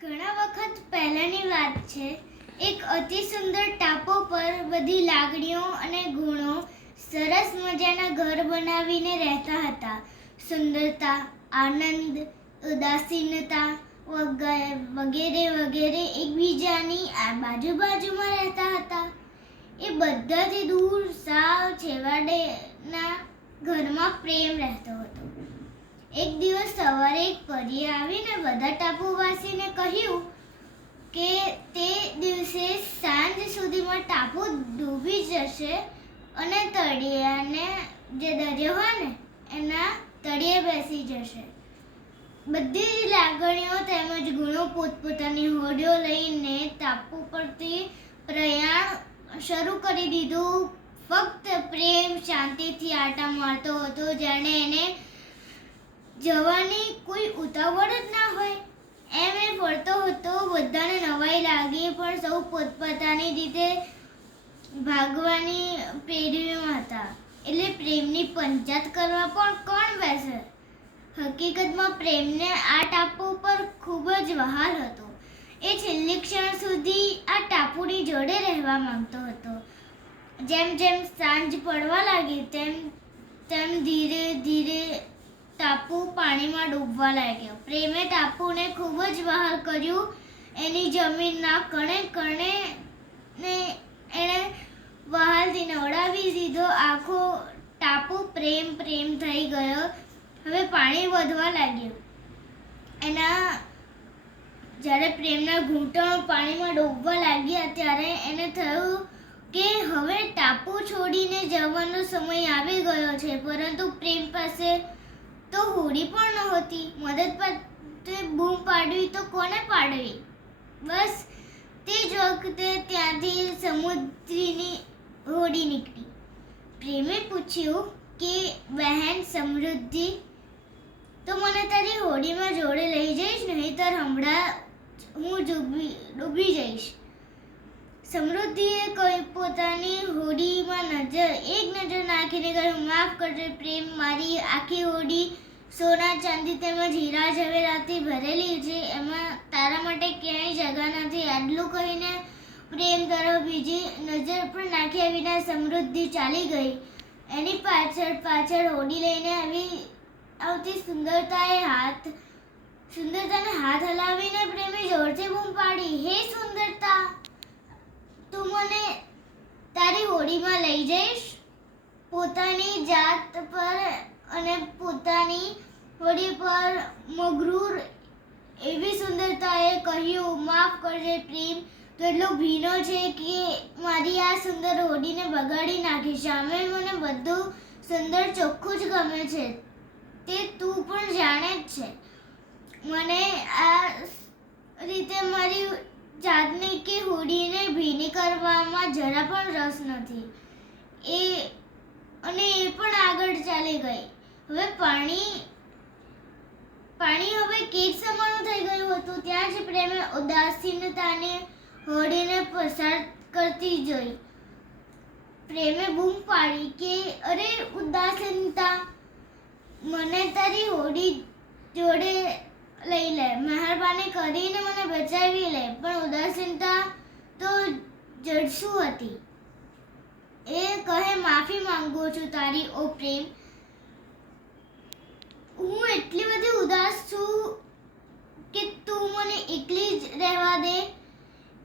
ઘણા વખત પહેલાની વાત છે. એક અતિ સુંદર ટાપુ પર બધી લાગણીઓ અને ગુણો સરસ મજાના ઘર બનાવીને રહેતા હતા. સુંદરતા, આનંદ, ઉદાસીનતા વગેરે વગેરે એકબીજાની બાજુમાં રહેતા હતા. એ બધાથી દૂર સાવ છેવાડેના ઘરમાં પ્રેમ રહેતો હતો. એક દિવસ સવારે એક પરીએ આવીને બધા ટાપુવાસીને કહ્યું કે તે દિવસે સાંજ સુધીમાં ટાપુ ડૂબી જશે અને તળિયાને જે દરિયો હોય ને એના તળિયે બેસી જશે. બધી જ લાગણીઓ તેમજ ગુણો પોતપોતાની હોડીઓ લઈને ટાપુ પરથી પ્રયાણ શરૂ કરી દીધું. ફક્ત પ્રેમ શાંતિથી આટા મારતો હતો, જાણે એને જવાની કોઈ ઉતાવળ જ ના હોય એમ એ ફરતો હતો. બધાને નવાઈ લાગી, પણ સૌ પોતપોતાની રીતે ભાગવાની પેઢીમાં હતા. એટલે પ્રેમની પંચાયત કરવા પણ કોણ બેસે? હકીકતમાં પ્રેમને આ ટાપુ પર ખૂબ જ વહાલ હતો. એ છેલ્લી ક્ષણ સુધી આ ટાપુની જોડે રહેવા માંગતો હતો. જેમ જેમ સાંજ પડવા લાગી તેમ ધીરે ધીરે ટાપુ પાણીમાં ડૂબવા લાગ્યો. પ્રેમે ટાપુને ખૂબ જ વહાલ કર્યું. એની જમીનના કણે કણે ને એણે વહાલથી નવડાવી દીધો. આખો ટાપુ પ્રેમ થઈ ગયો. હવે પાણી વધવા લાગ્યું. જ્યારે પ્રેમના ઘૂંટણો પાણીમાં ડૂબવા લાગ્યા ત્યારે એને થયું કે હવે ટાપુ છોડીને જવાનો સમય આવી ગયો છે. પરંતુ પ્રેમ પાસે તો હોડી પણ નહોતી. મદદ માટે બૂમ પાડવી તો કોને પાડવી? બસ તે જ વખતે ત્યાંથી સમુદ્રની હોડી નીકળી. પ્રેમે પૂછ્યું કે બહેન સમૃદ્ધિ, તો મને તારી હોડીમાં જોડે લઈ જઈશ? નહીંતર હમણાં હું ડૂબી જઈશ. સમૃદ્ધિએ પોતાની હોડીમાં એક નજર નાખીને કહ્યું, માફ કરજો પ્રેમ, મારી આખી હોડી સોના ચાંદી તેમજ હીરા ઝવેરાતથી ભરેલી છે. એમાં તારા માટે ક્યાંય જગા નથી. આટલું કહીને પ્રેમ તરફ બીજી નજર પણ નાખ્યા વિના સમૃદ્ધિ ચાલી ગઈ. એની પાછળ હોડી લઈને આવતી સુંદરતાને હાથ હલાવીને પ્રેમે જોરથી બૂમ પાડી, હે સુંદરતા, તું મને તારી હોડીમાં લઈ જઈશ? પોતાની જાત પર અને પોતાની હોડી પર મગરૂર એવી સુંદરતાએ કહ્યું, માફ કરજે પ્રેમ, તું એટલો ભીનો છે કે મારી આ સુંદર હોડીને બગાડી નાખી. સામે મને બધું સુંદર ચોખ્ખું જ ગમે છે, તે તું પણ જાણે જ છે. મને આ રીતે મારી જાતને કે હોડીને ભીની કરવામાં જરા પણ રસ નથી. એ પણ આગળ ચાલી ગઈ. હવે પાણી હવે કેક સમાનું થઈ ગયું હતું. ત્યાં જ પ્રેમે ઉદાસીનતાને હોડીને પસાર કરતી જોઈ. પ્રેમે બૂમ પાડી કે અરે ઉદાસીનતા, મને તારી હોડી જોડે લઈ લે. મહેરબાની કરીને મને બચાવી લે. પણ ઉદાસીનતા તો જડસુ હતી. એ કહે, માફી માંગુ છું તારી ઓ પ્રેમ, હું એટલી બધી ઉદાસ છું કે તું મને એકલી જ રહેવા દે.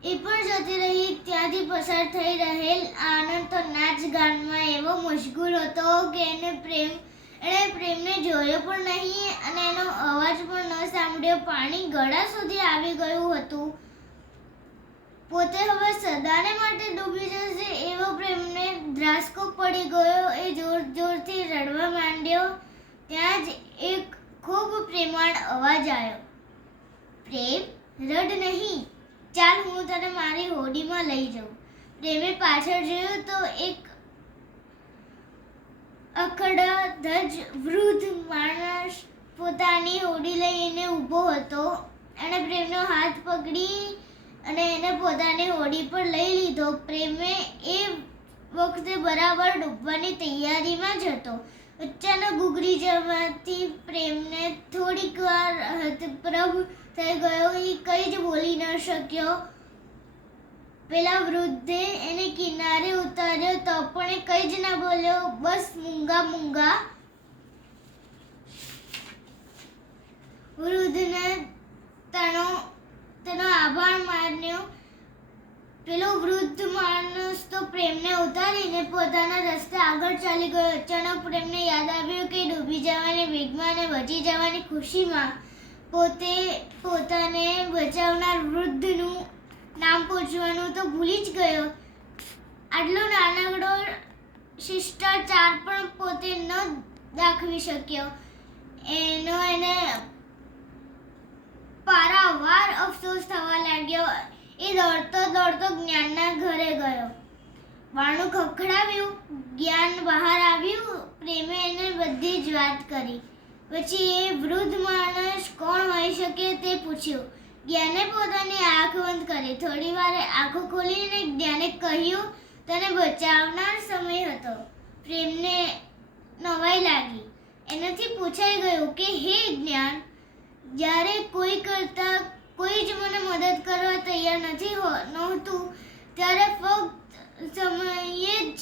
એ પણ જતી રહી. ત્યાંથી પસાર થઈ રહેલ આનંદ તો નાચ ગાનમાં એવો મશગુલ હતો કે એણે પ્રેમને જોયો પણ નહીં અને એનો અવાજ પણ ન સાંભળ્યો. પાણી ગળા સુધી આવી ગયું હતું. પોતે હવે સદાને માટે ડૂબી જશે એવો પ્રેમને ધ્રાસકો પડી ગયો. એ જોરથી રડવા માંડ્યો. ત્યાં જ એક ખૂબ પ્રેમાળ અવાજ આવ્યો, પ્રેમ, રડ નહીં, ચાલ હું તને મારી હોડીમાં લઈ જાઉં. પ્રેમે પાછળ જોયું તો એક અખડાધજ વૃદ્ધ માણસ પોતાની હોડી લઈને ઊભો હતો. એણે પ્રેમનો હાથ પકડી અને એને પોતાની હોડી પર લઈ લીધો. પ્રેમે એ વખતે બરાબર ડૂબવાની તૈયારીમાં જ હતો. અચાનક ઉગરી જવાથી પ્રેમને થોડીક વાર હતપ્રભ થઈ ગયો. એ કંઈ જ બોલી ન શક્યો. પેલા વૃદ્ધે એને કિનારે ઉતાર્યો તો પણ એ કંઈ જ ના બોલ્યો, બસ મૂંગા મૂંગા. વૃદ્ધને તેનો આભાર માન્યો. પેલો વૃદ્ધ માણસ તો પ્રેમને ઉતારીને પોતાના રસ્તે આગળ ચાલી ગયો. અચાનક પ્રેમને યાદ આવ્યું કે ડૂબી જવાની વેગમાં અને બચી જવાની ખુશીમાં પોતાને બચાવનાર વૃદ્ધનું નામ પૂછવાનું તો ભૂલી જ ગયો. આટલો નાનકડો શિષ્ટાચાર પણ પોતે ન દાખવી શક્યો. એને પારાવાર અફસોસ થવા લાગ્યો. એ દોડતો જ્ઞાનના ઘરે ગયો. બારણું ખખડાવ્યું, જ્ઞાન બહાર આવ્યું. પ્રેમે એને બધી જ વાત કરી. પછી એ વૃદ્ધ માણસ કોણ હોઈ શકે તે પૂછ્યું. જ્ઞાને પોતાની આંખ બંધ કરી. થોડી વારે આંખો ખોલીને જ્ઞાને કહ્યું, તને બચાવનાર સમય હતો. પ્રેમને નવાઈ લાગી. એનાથી પૂછાઈ ગયું કે હે જ્ઞાન, જ્યારે કોઈ જ મને મદદ કરવા તૈયાર નહોતું ત્યારે ફક્ત સમયે જ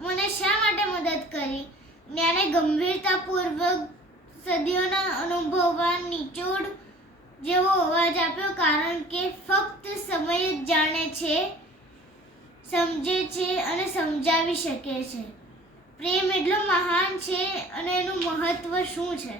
મને શા માટે મદદ કરી? જ્ઞાને ગંભીરતાપૂર્વક સદીઓના અનુભવવા નિચોડ જેવો અવાજ આપ્યો, કારણ કે ફક્ત સમય જ જાણે છે, સમજે છે અને સમજાવી શકે છે. પ્રેમ એટલો મહાન છે અને એનું મહત્વ શું છે?